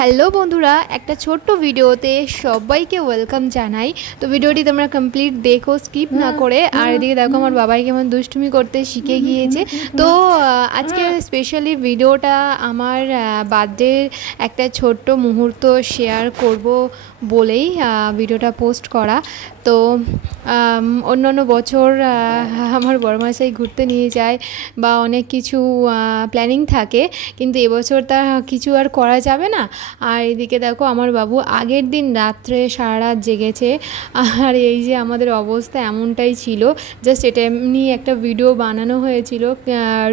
Hello বন্ধুরা, একটা ছোট্ট ভিডিওতে সবাইকে ওয়েলকাম জানাই। তো ভিডিওটি তোমরা কমপ্লিট দেখো, স্কিপ না করে। আর এদিকে দেখো আমার বাবাই কেমন দুষ্টুমি করতে শিখে গিয়েছে। তো আজকে স্পেশালি ভিডিওটা আমার বার্থডের একটা ছোট্ট মুহূর্ত শেয়ার করব বলেই ভিডিওটা পোস্ট করা। তো অন্য বছর আমার বড়মাসাই ঘুরতে নিয়ে যায় বা অনেক কিছু প্ল্যানিং থাকে, কিন্তু এবছর তা কিছু আর করা যাবে না। আর এদিকে দেখো আমার বাবু আগের দিন রাত্রে সারা রাত জেগেছে। আর এই যে আমাদের অবস্থা এমনটাই ছিল। জাস্ট এটা এমনি একটা ভিডিও বানানো হয়েছিল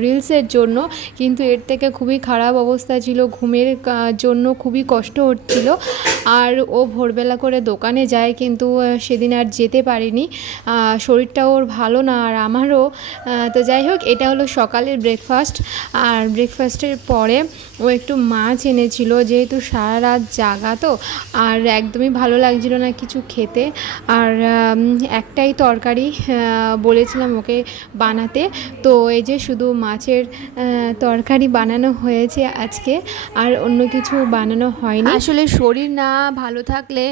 রিলসের জন্য, কিন্তু এর থেকে খুবই খারাপ অবস্থা ছিল, ঘুমের জন্য খুবই কষ্ট হচ্ছিল। আর ও ভোরবেলা করে দোকানে যায়, কিন্তু সেদিন আর যেতে পারিনি, শরীরটাও ওর ভালো না আর আমারও। তো যাই হোক, এটা হলো সকালের ব্রেকফাস্ট। আর ব্রেকফাস্টের পরে ও একটু মাছ এনেছিল, যেহেতু সারা রাত জাগা তো, আর একদমই ভালো লাগছিল না কিছু খেতে। আর একটাই তরকারি বলেছিলাম ওকে বানাতে, তো এই যে শুধু মাছের তরকারি বানানো হয়েছে আজকে, আর অন্য কিছু বানানো হয়নি। আসলে শরীর না ভালো থাকলে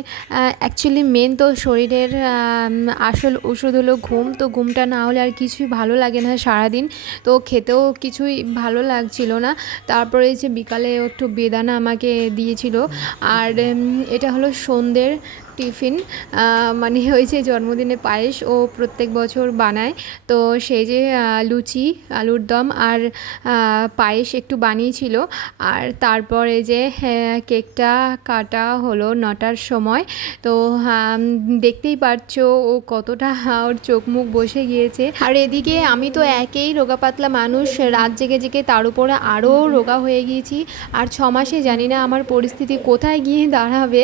অ্যাকচুয়ালি মেন তো শরীরের আসল ওষুধ হলো ঘুম। তো ঘুমটা না হলে আর কিছুই ভালো লাগে না সারাদিন, তো খেতেও কিছুই ভালো লাগছিল না। তারপরে যে বিকালে একটু বেদানা আমাকে দিয়েছিল। আর এটা হলো সন্ধ্যের টিফিন, মানে হয়েছে জন্মদিনে পায়েস ও প্রত্যেক বছর বানায়। তো সেই যে লুচি, আলুর দম আর পায়েস একটু বানিয়েছিল। আর তারপরে যে কেকটা কাটা হলো 9টার সময়। তো দেখতেই পারছো ও কতটা ওর চোখ মুখ বসে গিয়েছে। আর এদিকে আমি তো একেই রোগা পাতলা মানুষ, রাত জেগে জেগে তার উপরে আরও রোগা হয়ে গিয়েছি। আর 6 মাসে জানি না আমার পরিস্থিতি কোথায় গিয়ে দাঁড়াবে।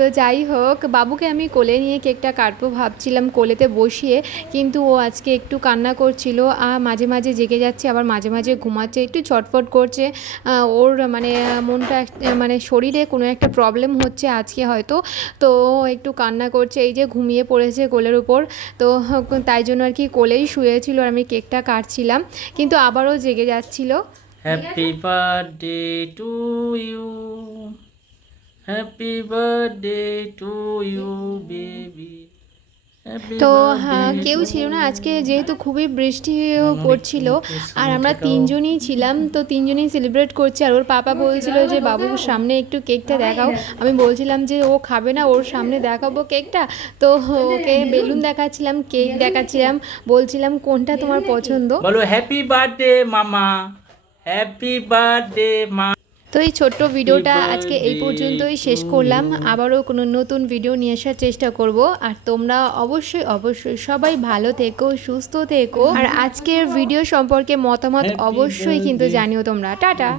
তো যাই হোক, বাবুকে আমি কোলে নিয়ে কেকটা কাটবো ভাবছিলাম কোলেতে বসিয়ে, কিন্তু ও আজকে একটু কান্না করছিল, আর মাঝে মাঝে জেগে যাচ্ছে, আবার মাঝে মাঝে ঘুমাচ্ছে, একটু ছটফট করছে। ওর মানে মনটা মানে শরীরে কোনো একটা প্রবলেম হচ্ছে আজকে হয়তো, তো একটু কান্না করছে। এই যে ঘুমিয়ে পড়েছে কোলের উপর, তো তাই জন্য আর কি কোলেই শুয়েছিল আর আমি কেকটা কাটছিলাম, কিন্তু আবারও জেগে যাচ্ছিল। Happy birthday to you, happy birthday to you baby. তো হ্যাঁ, কেউ ছিল না আজকে, যেহেতু খুবই বৃষ্টিও পড়ছিল আর আমরা তিনজনই ছিলাম, তো তিনজনই সেলিব্রেট করছি। আর ওর পাপা বলছিল যে বাবুর সামনে একটু কেকটা দেখাও। আমি বলছিলাম যে ও খাবে না, ওর সামনে দেখাবো কেকটা। তো ওকে বেলুন দেখাচ্ছিলাম, কেক দেখাচ্ছিলাম, বলছিলাম কোনটা তোমার পছন্দ। বলো হ্যাপি বার্থডে মামা, হ্যাপি বার্থডে মা। তো এই ছোট্ট ভিডিওটা আজকে এই পর্যন্তই শেষ করলাম। আবারও কোনো নতুন ভিডিও নিয়ে আসার চেষ্টা করব। আর তোমরা অবশ্যই সবাই ভালো থেকো, সুস্থ থেকো। আর আজকের ভিডিও সম্পর্কে মতামত অবশ্যই কিন্তু জানিও তোমরা। টাটা।